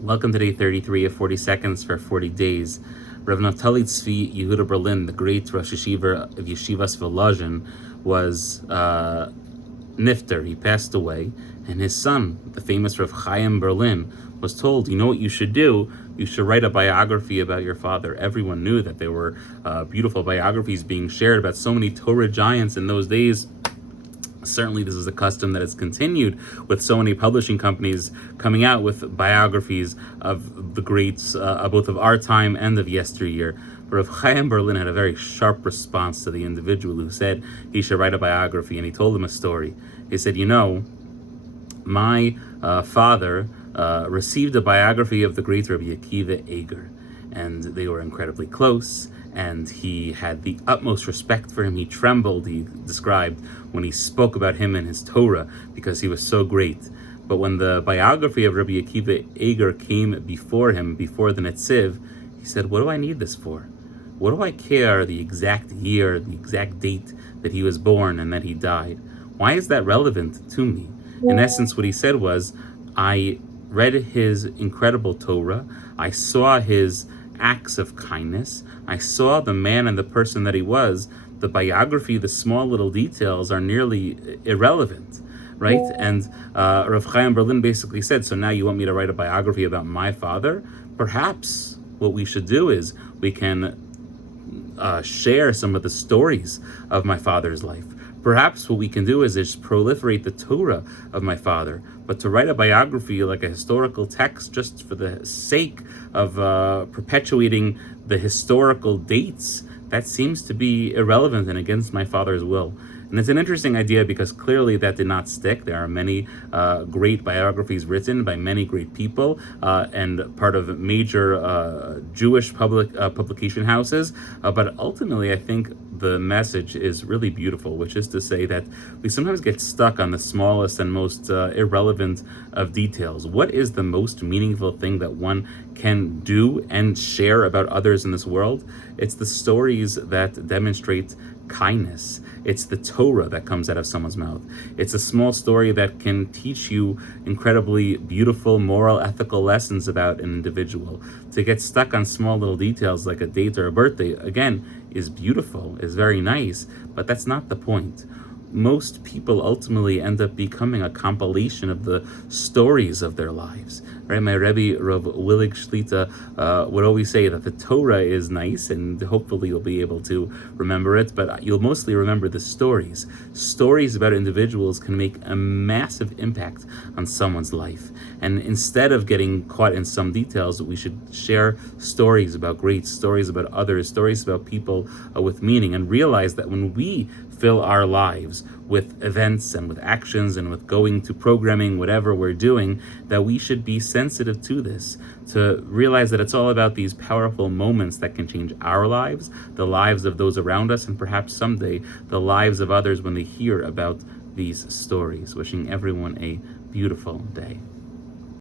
Welcome to day 33 of 40 seconds for 40 days. Rav Naftali Tzvi Yehuda Berlin, the great Rosh Yeshiva of Yeshivas Volozhin, was nifter. He passed away, and his son, the famous Rav Chaim Berlin, was told, you know what you should do? You should write a biography about your father. Everyone knew that there were beautiful biographies being shared about so many Torah giants in those days. Certainly this is a custom that has continued with so many publishing companies coming out with biographies of the greats, both of our time and of yesteryear. But Rav Chaim Berlin had a very sharp response to the individual who said he should write a biography, and he told him a story. He said, you know, my father received a biography of the great Rabbi Akiva Eger, and they were incredibly close, and he had the utmost respect for him. He trembled, he described, when he spoke about him and his Torah, because he was so great. But when the biography of Rabbi Akiva Eger came before him, before the Netziv, he said, what do I need this for? What do I care the exact year, the exact date that he was born and that he died? Why is that relevant to me? In essence, what he said was, I read his incredible Torah, I saw his acts of kindness, I saw the man and the person that he was. The biography, the small little details are nearly irrelevant, right? And Rav Chaim Berlin basically said, so now you want me to write a biography about my father? Perhaps what we should do is we can share some of the stories of my father's life. Perhaps what we can do is just proliferate the Torah of my father. But to write a biography like a historical text just for the sake of perpetuating the historical dates, that seems to be irrelevant and against my father's will. And it's an interesting idea because clearly that did not stick. There are many great biographies written by many great people and part of major Jewish publication houses. But ultimately, I think the message is really beautiful, which is to say that we sometimes get stuck on the smallest and most irrelevant of details. What is the most meaningful thing that one can do and share about others in this world? It's the stories that demonstrate kindness. It's the Torah that comes out of someone's mouth. It's a small story that can teach you incredibly beautiful moral, ethical lessons about an individual. To get stuck on small little details like a date or a birthday, again, is beautiful, is very nice, but that's not the point. Most people ultimately end up becoming a compilation of the stories of their lives. Right? My Rebbe, Rav Willig Shlita, would always say that the Torah is nice, and hopefully you'll be able to remember it, but you'll mostly remember the stories. Stories about individuals can make a massive impact on someone's life. And instead of getting caught in some details, we should share stories about great stories about others, stories about people with meaning, and realize that when we fill our lives with events and with actions and with going to programming, whatever we're doing, that we should be sensitive to this, to realize that it's all about these powerful moments that can change our lives, the lives of those around us, and perhaps someday the lives of others when they hear about these stories. Wishing everyone a beautiful day.